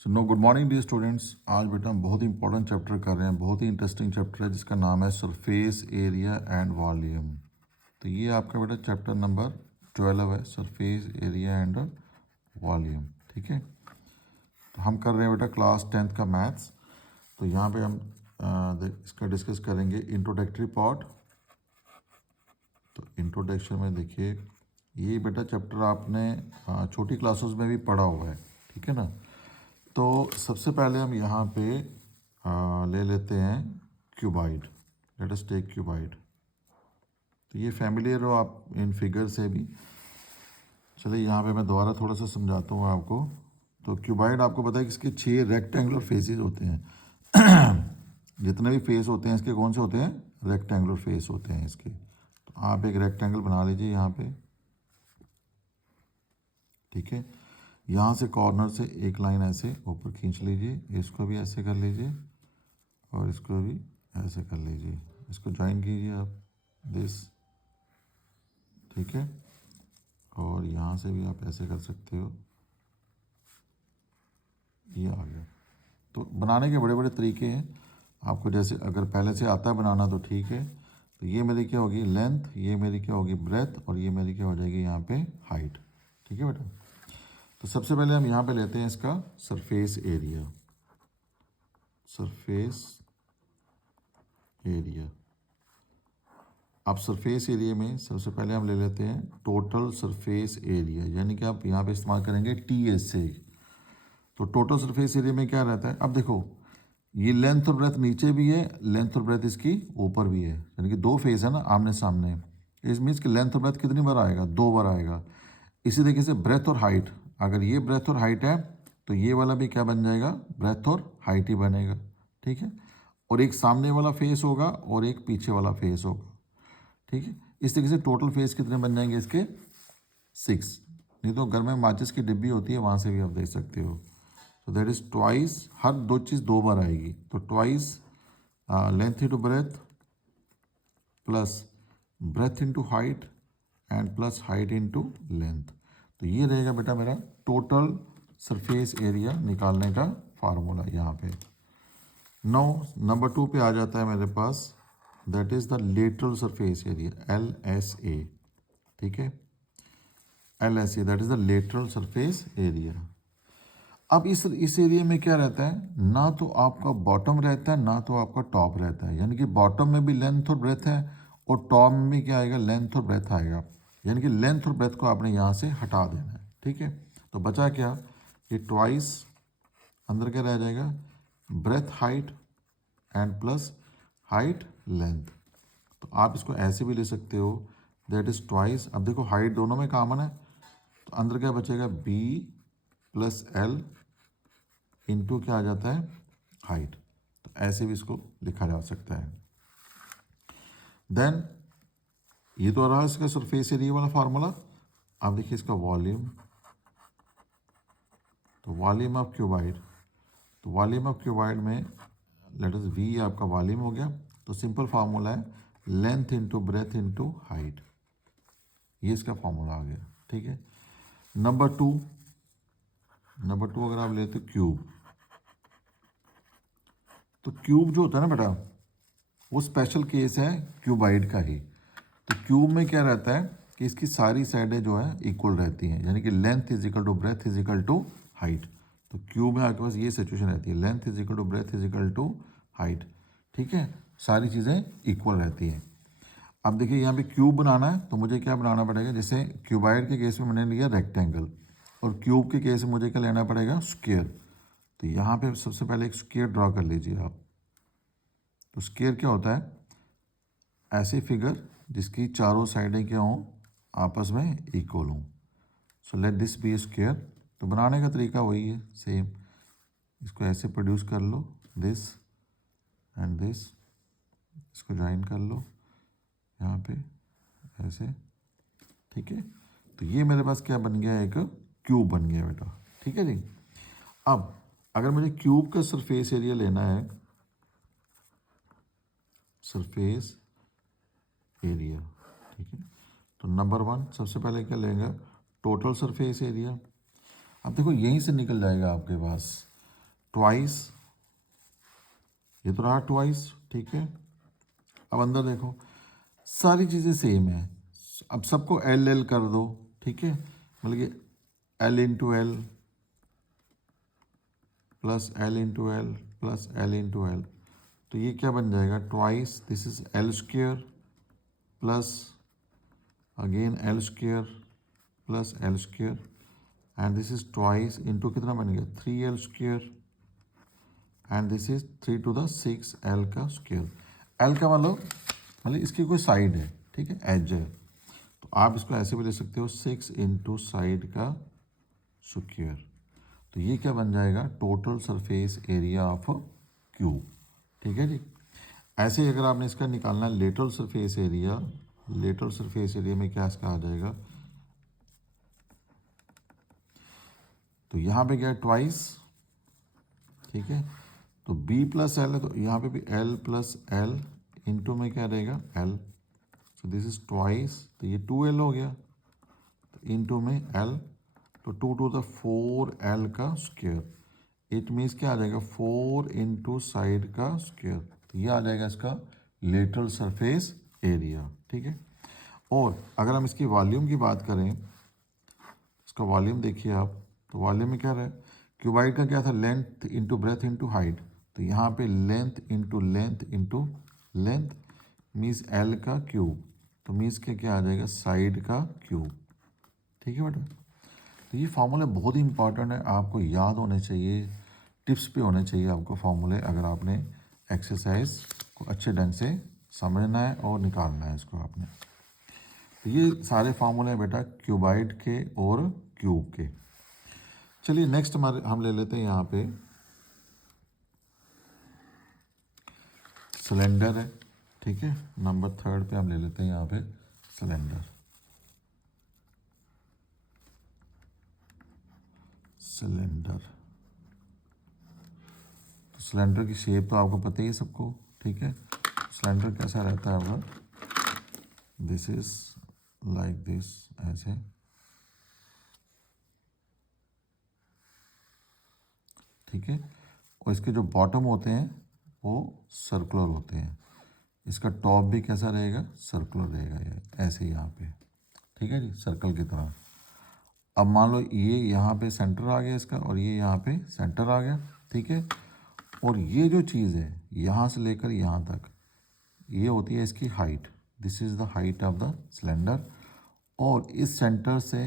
सो no good morning dear students. आज बेटा हम बहुत ही इंपॉर्टेंट चैप्टर कर रहे हैं, बहुत ही इंटरेस्टिंग चैप्टर है जिसका नाम है सरफेस एरिया एंड वॉल्यूम। तो ये आपका बेटा चैप्टर नंबर 12 है, सरफेस एरिया एंड वॉल्यूम। ठीक है, तो हम कर रहे हैं बेटा क्लास 10th का मैथ्स। तो यहाँ पे हम इसका डिस्कस करेंगे इंट्रोडक्टरी पार्ट। तो इंट्रोडक्शन में देखिए, ये बेटा चैप्टर आपने छोटी क्लासेस में भी पढ़ा हुआ है, ठीक है ना। तो सबसे पहले हम यहाँ पे ले लेते हैं cuboid. Let us take cuboid. तो ये फैमिलियर हो आप इन फिगर से भी। चलिए यहाँ पे मैं दोबारा थोड़ा सा समझाता हूँ आपको। तो क्यूबाइड आपको पता है कि इसके 6 रेक्टेंगुलर फेसेस होते हैं। जितने भी फेस होते हैं इसके कौन से होते हैं? रेक्टेंगुलर फेस होते हैं इसके। तो आप एक रेक्टेंगल बना लीजिए यहाँ पे, ठीक है। यहाँ से कॉर्नर से एक लाइन ऐसे ऊपर खींच लीजिए, इसको भी ऐसे कर लीजिए और इसको भी ऐसे कर लीजिए, इसको ज्वाइन कीजिए आप दिस, ठीक है। और यहाँ से भी आप ऐसे कर सकते हो, ये आ गया। तो बनाने के बड़े बड़े तरीके हैं, आपको जैसे अगर पहले से आता है बनाना तो ठीक है। तो ये मेरी क्या होगी लेंथ, ये मेरी क्या होगी ब्रेथ, और ये मेरी क्या हो जाएगी यहाँ पे हाइट, ठीक है बेटा। तो सबसे पहले हम यहाँ पे लेते हैं इसका सरफेस एरिया। सरफेस एरिया, आप सरफेस एरिया में सबसे पहले हम ले लेते हैं टोटल सरफेस एरिया, यानी कि आप यहाँ पे इस्तेमाल करेंगे टीएस से। तो टोटल सरफेस एरिया में क्या रहता है, अब देखो ये लेंथ और ब्रेथ नीचे भी है, लेंथ और ब्रेथ इसकी ऊपर भी है, यानी कि दो फेस है ना आमने सामने। इस मीन्स कि लेंथ और ब्रेथ कितनी बार आएगा? 2 बार आएगा। इसी तरीके से ब्रेथ और हाइट, अगर ये ब्रेथ और हाइट है तो ये वाला भी क्या बन जाएगा? ब्रेथ और हाइट ही बनेगा, ठीक है। और एक सामने वाला फेस होगा और एक पीछे वाला फेस होगा, ठीक है। इस तरीके से टोटल फेस कितने बन जाएंगे इसके? 6। नहीं तो घर में माचिस की डिब्बी होती है, वहाँ से भी आप देख सकते हो। तो दैट इज ट्वाइस, हर दो चीज़ 2 बार आएगी, तो twice length into breadth plus breadth into height and plus height into length. तो ये रहेगा बेटा मेरा टोटल सरफेस एरिया निकालने का फार्मूला यहाँ पे। नौ नंबर 2 पे आ जाता है मेरे पास, that is the lateral surface area, LSA, ठीक है। LSA that is the lateral surface area. अब इस एरिया में क्या रहता है, ना तो आपका बॉटम रहता है ना तो आपका टॉप रहता है, यानी कि बॉटम में भी लेंथ और ब्रेथ है और टॉप में भी क्या आएगा? लेंथ और ब्रेथ आएगा, यानी कि लेंथ और ब्रेथ को आपने यहाँ से हटा देना है, ठीक है। तो बचा क्या? ये ट्वाइस, अंदर क्या रह जाएगा? Breadth height and plus height length. तो आप इसको ऐसे भी ले सकते हो, दैट इज ट्वाइस। अब देखो हाइट दोनों में कॉमन है, तो अंदर क्या बचेगा? B प्लस L इंटू क्या आ जाता है? हाइट। तो ऐसे भी इसको लिखा जा सकता है। देन ये तो रहा इसका सरफेस एरिया वाला फार्मूला। अब देखिए इसका वॉल्यूम, तो वॉल्यूम ऑफ क्यूबाइड, तो वॉल्यूम ऑफ क्यूबाइड में लेट अस V आपका वॉल्यूम हो गया। तो सिंपल फार्मूला है length into breadth into height, ये इसका फार्मूला आ गया, ठीक है। नंबर 2 अगर आप लेते हो क्यूब, तो क्यूब जो होता है ना बेटा, वो स्पेशल केस है क्यूबाइड का ही। तो क्यूब में क्या रहता है कि इसकी सारी साइडें जो है इक्वल रहती हैं, यानी कि length is equal to breadth is equal to height. तो क्यूब में आपके पास ये सिचुएशन रहती है, length is equal to breadth is equal to height, ठीक है। सारी चीज़ें इक्वल रहती हैं। अब देखिए यहाँ पे क्यूब बनाना है तो मुझे क्या बनाना पड़ेगा? जैसे क्यूबाइड के केस में मैंने लिया रेक्टेंगल, और क्यूब के केस में मुझे क्या लेना पड़ेगा? स्क्वायर। तो यहाँ पे सबसे पहले एक स्क्वायर ड्रॉ कर लीजिए आप। तो स्क्वायर क्या होता है? ऐसी फिगर जिसकी चारों साइडें क्या हों? आपस में इक्वल हों। So let this be square. तो बनाने का तरीका वही है सेम, इसको ऐसे प्रोड्यूस कर लो, दिस एंड दिस, इसको ज्वाइन कर लो यहाँ पे ऐसे, ठीक है। तो ये मेरे पास क्या बन गया? एक क्यूब बन गया बेटा, ठीक है जी। अब अगर मुझे क्यूब का सरफेस एरिया लेना है, सरफेस एरिया, ठीक है, तो नंबर 1 सबसे पहले क्या लेंगे? Total surface area. अब देखो यहीं से निकल जाएगा आपके पास, ट्वाइस, ये तो रहा ट्वाइस, ठीक है। अब अंदर देखो, सारी चीज़ें सेम है, अब सबको एल एल कर दो, ठीक है, मतलब कि L into L plus L into L plus L into L, तो ये क्या बन जाएगा, twice this is L square plus again L square plus L square and this is twice into कितना बन गया, 3l square and this is 3 to the 6 L का square. L का मतलब इसकी कोई साइड है, ठीक है, एज है, तो आप इसको ऐसे भी ले सकते हो 6 इंटू साइड का स्क्वेयर। तो ये क्या बन जाएगा, total surface area of cube, ठीक है जी। ऐसे ही अगर आपने इसका निकालना है lateral surface area, lateral surface area में क्या इसका आ जाएगा, तो यहाँ पे क्या है ट्वाइस, ठीक है, तो b प्लस एल है, तो यहाँ पे भी l प्लस एल इंटू में क्या रहेगा l, so this is twice, तो ये 2l हो गया, तो इंटू में l, तो 2 टू द 4l का स्क्वेयर, इट मीन्स क्या आ जाएगा 4 इंटू साइड का स्क्वेयर, तो ये आ जाएगा इसका लेटरल सरफेस एरिया, ठीक है। और अगर हम इसकी वॉल्यूम की बात करें, इसका वॉल्यूम देखिए आप, तो वॉल्यूम में क्या रहा है, क्यूबाइड का क्या था, length into breadth into height, तो यहाँ पे length into length means L का क्यूब, तो मीन्स के क्या आ जाएगा साइड का क्यूब, ठीक है बेटा। तो ये फार्मूले बहुत ही इंपॉर्टेंट है, आपको याद होने चाहिए, टिप्स पे होने चाहिए आपको फार्मूले, अगर आपने एक्सरसाइज को अच्छे ढंग से समझना है और निकालना है इसको आपने। तो ये सारे फार्मूले हैं बेटा क्यूबाइड के और क्यूब के। चलिए नेक्स्ट हमारे हम ले लेते हैं यहाँ पे सिलेंडर है, ठीक है, नंबर 3 पे हम ले लेते हैं यहाँ पे सिलेंडर। तो सिलेंडर की शेप तो आपको पता ही है सबको, ठीक है। सिलेंडर कैसा रहता है आपका, दिस इज लाइक दिस, ऐसे, ठीक है, और इसके जो बॉटम होते हैं वो सर्कुलर होते हैं, इसका टॉप भी कैसा रहेगा, सर्कुलर रहेगा, ये ऐसे यहाँ पे, ठीक है जी, सर्कल की तरह। अब मान लो ये यहाँ पे सेंटर आ गया इसका, और ये यहाँ पे सेंटर आ गया, ठीक है, और ये जो चीज़ है यहाँ से लेकर यहाँ तक, ये होती है इसकी height, this is the height of the cylinder, और इस सेंटर से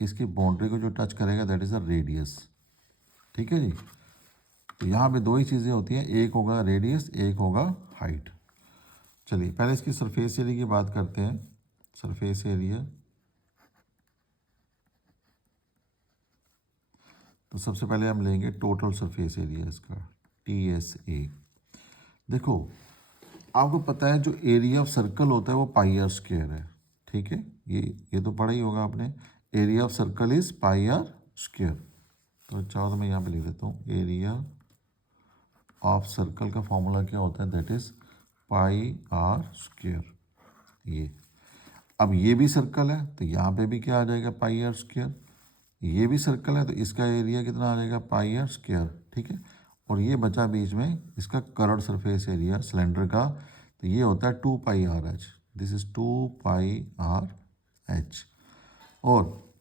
इसकी बाउंड्री को जो टच करेगा दैट इज़ द रेडियस, ठीक है जी। तो यहाँ पे दो ही चीज़ें होती हैं, एक होगा रेडियस, एक होगा हाइट। चलिए पहले इसकी सरफेस एरिया की बात करते हैं, सरफेस एरिया, तो सबसे पहले हम लेंगे टोटल सरफेस एरिया इसका, TSA। देखो आपको पता है जो एरिया ऑफ सर्कल होता है वो पाई आर स्क्वायर है, ठीक है, ये तो पढ़ा ही होगा आपने, area of circle is pi r square. तो चाहो तो मैं यहाँ पे लिख देता हूँ, एरिया ऑफ सर्कल का फॉर्मूला क्या होता है, that is pi r square. ये अब ये भी सर्कल है तो यहाँ पे भी क्या आ जाएगा, पाई आर स्क्वायर, ये भी सर्कल है तो इसका एरिया कितना आ जाएगा, पाई आर स्क्वायर, ठीक है। और ये बचा बीच में इसका कर्व्ड सरफेस एरिया सिलेंडर का, तो ये होता है 2 pi r h, this is 2 pi r h. और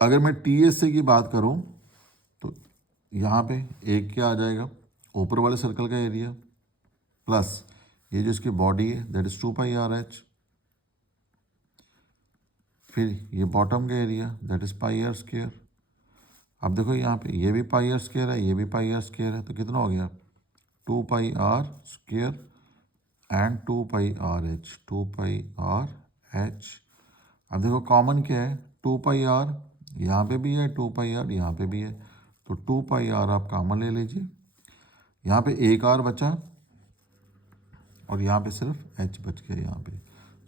अगर मैं TSA की बात करूं तो यहाँ पे एक क्या आ जाएगा, ऊपर वाले सर्कल का एरिया प्लस ये जो इसकी बॉडी है that is 2 pi r h, फिर ये बॉटम का area that is pi r square. अब देखो यहाँ पे ये भी पाई आर स्क्वायर है, ये भी पाई आर स्क्वायर है, तो कितना हो गया 2 pi r square and 2 pi r h, 2 pi r h. अब देखो कॉमन क्या है, 2 पाई आर यहाँ पे भी है, 2 पाई आर यहाँ पे भी है, तो 2 पाई आर आप कॉमन ले लीजिए, यहाँ पे एक आर बचा और यहाँ पे सिर्फ एच बच गया यहाँ पे,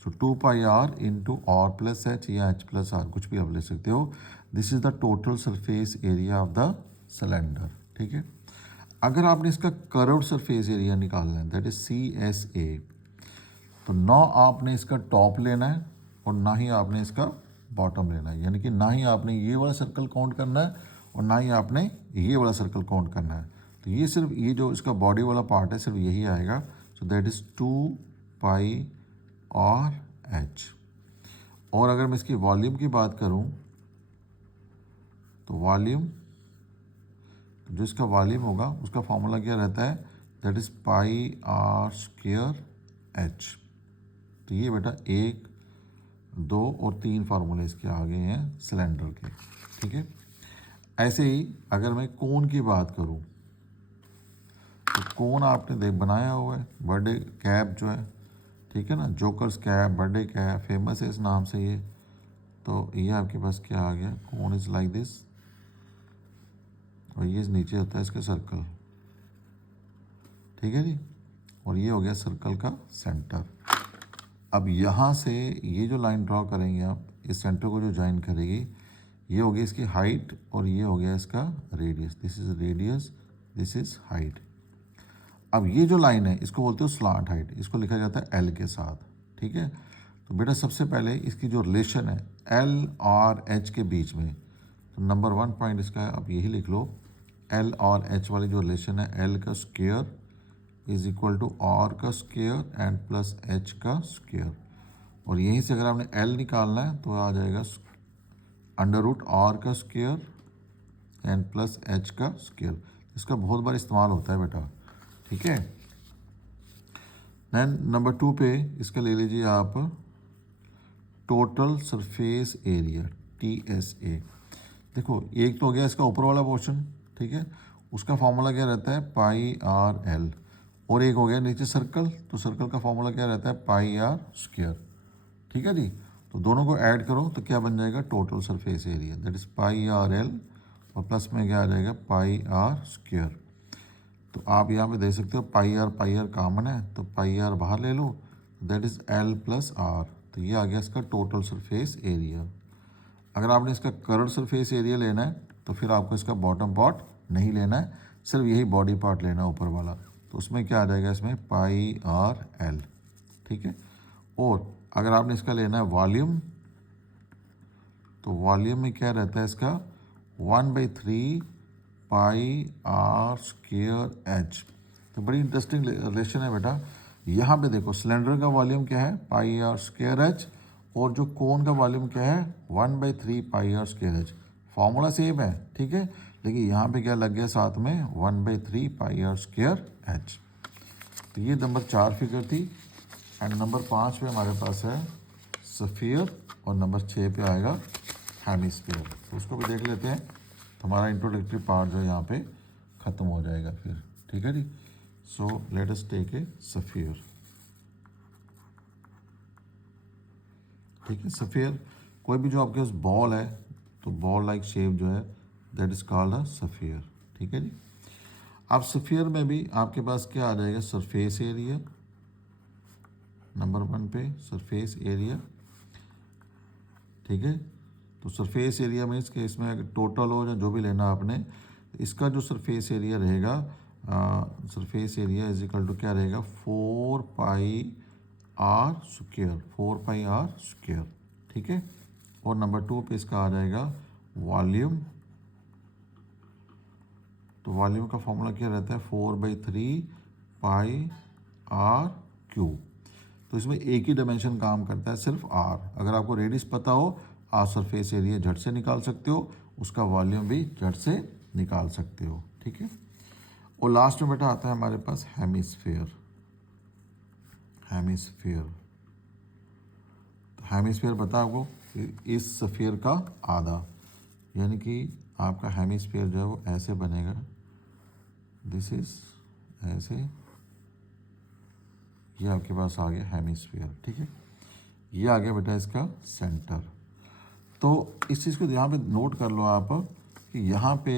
so 2 pi r into r plus h या एच प्लस आर कुछ भी आप ले सकते हो, this is the total surface area of the cylinder, ठीक है। अगर आपने इसका कर्व्ड सरफेस एरिया निकालना है दैट इज CSA, तो ना आपने इसका टॉप लेना है और ना ही आपने इसका बॉटम लेना है, यानी कि ना ही आपने ये वाला सर्कल काउंट करना है और ना ही आपने ये वाला सर्कल काउंट करना है। तो ये सिर्फ ये जो इसका बॉडी वाला पार्ट है सिर्फ यही आएगा। So that is 2πr/h। और अगर मैं इसकी वॉल्यूम की बात करूं तो वॉल्यूम, जो इसका वॉल्यूम होगा उसका फॉर्मूला क्या रहता है, दैट इज़ πr²h। तो ये बेटा 1, 2 और 3 फार्मूले इसके आ गए हैं सिलेंडर के, ठीक है। ऐसे ही अगर मैं कोन की बात करूं तो कोन आपने देख बनाया हुआ है, बर्थडे कैप जो है, ठीक है ना, jokers cap, birthday cap, famous है इस नाम से ये। तो ये आपके पास क्या आ गया, कोन इज लाइक दिस, और ये नीचे होता है इसका सर्कल, ठीक है जी। और ये हो गया सर्कल का सेंटर। अब यहाँ से ये जो लाइन ड्रॉ करेंगे आप, इस सेंटर को जो ज्वाइन करेगी, ये हो गया इसकी हाइट और ये हो गया इसका radius. This is radius, this is height. अब ये जो लाइन है इसको बोलते हो स्लांट हाइट, इसको लिखा जाता है एल के साथ, ठीक है। तो बेटा सबसे पहले इसकी जो रिलेशन है एल और एच के बीच में, तो नंबर 1 पॉइंट इसका है, आप यही लिख लो, एल और एच वाली जो रिलेशन है, एल का square is equal to r का स्क्वायर एंड प्लस एच का स्क्वायर। और यहीं से अगर आपने एल निकालना है तो आ जाएगा √r का स्क्वायर एंड प्लस एच का स्क्वायर। इसका बहुत बार इस्तेमाल होता है बेटा, ठीक है। देन नंबर 2 पे इसका ले लीजिए आप टोटल सरफेस एरिया, TSA। देखो एक तो हो गया इसका ऊपर वाला पोर्शन, ठीक है, उसका फॉर्मूला क्या रहता है πr/l, और एक हो गया नीचे सर्कल, तो सर्कल का फॉर्मूला क्या रहता है πr², ठीक है जी। तो दोनों को ऐड करो तो क्या बन जाएगा, total surface area, that is πr/l, और प्लस में क्या आ जाएगा πr²। तो आप यहाँ पे देख सकते हो πr कॉमन है, तो πr बाहर ले लो, दैट इज l + r। तो ये आ गया इसका टोटल सरफेस एरिया। अगर आपने इसका कर्व्ड सरफेस एरिया लेना है तो फिर आपको इसका बॉटम पार्ट नहीं लेना है, सिर्फ यही बॉडी पार्ट लेना है ऊपर वाला। तो उसमें क्या आ जाएगा, इसमें πr/l, ठीक है। और अगर आपने इसका लेना है वॉल्यूम, तो वॉल्यूम में क्या रहता है इसका 1/3 πr²h। तो बड़ी इंटरेस्टिंग रिलेशन है बेटा। यहाँ पे देखो सिलेंडर का वॉल्यूम क्या है πr²h, और जो कोन का वॉल्यूम क्या है 1/3 πr²h। फॉर्मूला सेम है, ठीक है, लेकिन यहाँ पे क्या लग गया साथ में 1/3 πr²h। तो ये नंबर 4 फिगर थी। एंड नंबर 5 पे हमारे पास है स्फीयर, और नंबर 6 पे आएगा हेमिस्फीयर। तो उसको भी देख लेते हैं, तो हमारा इंट्रोडक्टरी पार्ट जो है यहाँ पे ख़त्म हो जाएगा फिर, ठीक है जी। So let us take a sphere, ठीक है। स्फीयर कोई भी जो आपके पास बॉल है, तो बॉल लाइक शेप जो है that is called a sphere, ठीक है जी। अब स्फीयर में भी आपके पास क्या आ जाएगा, सरफेस एरिया, नंबर 1 पे सरफेस एरिया, ठीक है। तो सरफेस एरिया में इसके इसमें अगर टोटल हो या जो भी लेना आपने, इसका जो सरफेस एरिया रहेगा, surface area is equal to क्या रहेगा 4πr², ठीक है। और नंबर 2 पे इसका आ जाएगा वॉल्यूम, तो वॉल्यूम का फॉर्मूला क्या रहता है 4/3 πr²। तो इसमें एक ही डायमेंशन काम करता है, सिर्फ r। अगर आपको रेडियस पता हो, आप सरफेस एरिया झट से निकाल सकते हो, उसका वॉल्यूम भी झट से निकाल सकते हो, ठीक है। और लास्ट में बेटा आता है हमारे पास हेमिस्फीयर। हेमिस्फीयर हेमिस्फीयर पता है आपको, इस स्फीयर का आधा, यानी कि आपका हेमिस्फीयर जो है वो ऐसे बनेगा, दिस इज ऐसे, ये आपके पास आ गया हेमिस्फीयर, ठीक है। ये आ गया बेटा इसका सेंटर। तो इस चीज़ को यहाँ पे नोट कर लो आप कि यहाँ पे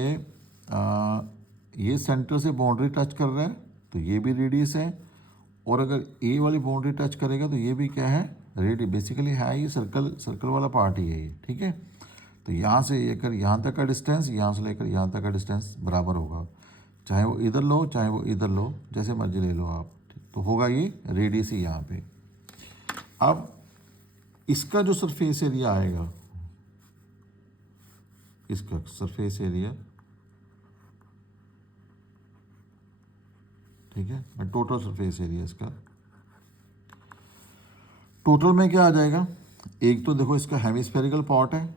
ये सेंटर से बाउंड्री टच कर रहा है, तो ये भी रेडियस है, और अगर ए वाली बाउंड्री टच करेगा तो ये भी क्या है, रेडियस। बेसिकली है ये सर्कल वाला पार्ट ही है ये, ठीक है। तो यहाँ से लेकर यहाँ तक का डिस्टेंस, यहाँ से लेकर यहाँ तक का डिस्टेंस बराबर होगा, चाहे वो इधर लो चाहे वो इधर लो, जैसे मर्जी ले लो आप, तो होगा ये रेडियस ही यहाँ पे। अब इसका जो सरफेस एरिया आएगा, इसका सरफेस एरिया ठीक है, मैं टोटल सरफेस एरिया इसका, टोटल में क्या आ जाएगा, एक तो देखो इसका हेमिस्फेरिकल पार्ट है,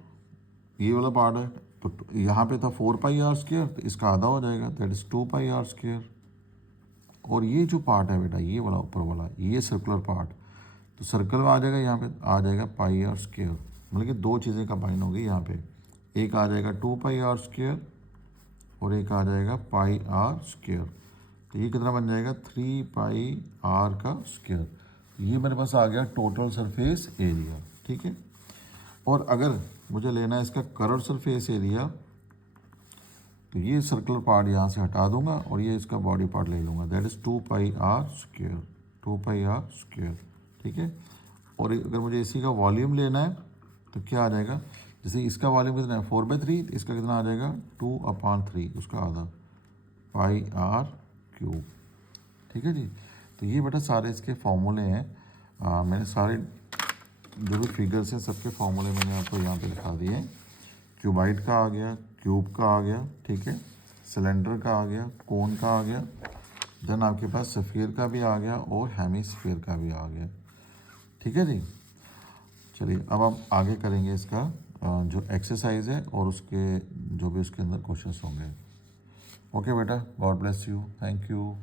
ये वाला पार्ट है, तो यहाँ पे था 4πr², तो इसका आधा हो जाएगा, दैट इज 2πr²। और ये जो पार्ट है बेटा, ये वाला ऊपर वाला, ये सर्कुलर पार्ट, तो सर्कल में आ जाएगा, यहाँ पे आ जाएगा πr², मतलब कि दो चीज़ें कंबाइन होगी यहाँ पे, एक आ जाएगा 2πr² और एक आ जाएगा πr²। तो ये कितना बन जाएगा 3πr²। ये मेरे पास आ गया टोटल सरफेस एरिया। ठीक है, और अगर मुझे लेना है इसका कर्व सरफेस एरिया, तो ये सर्कुलर पार्ट यहाँ से हटा दूंगा और ये इसका बॉडी पार्ट ले लूँगा, दैट इज़ 2πr², 2πr²। ठीक है, और अगर मुझे इसी का वॉल्यूम लेना है तो क्या आ जाएगा, जैसे इसका वॉल्यूम कितना है 4/3, तो इसका कितना आ जाएगा 2/3, उसका आधा πr³। ठीक है जी, तो ये बेटा सारे इसके फॉर्मूले हैं, मैंने सारे जो भी फिगर्स हैं सबके फॉर्मूले मैंने आपको यहाँ पे दिखा दिए हैं। क्यूबाइड का आ गया, क्यूब का आ गया, ठीक है, सिलेंडर का आ गया, कोन का आ गया, देन आपके पास सफ़ियर का भी आ गया और हेमिस्फीयर का भी आ गया। ठीक है जी, चलिए अब आप आगे करेंगे इसका जो एक्सरसाइज है और उसके जो भी उसके अंदर क्वेश्चंस होंगे। ओके बेटा, God bless you, thank you.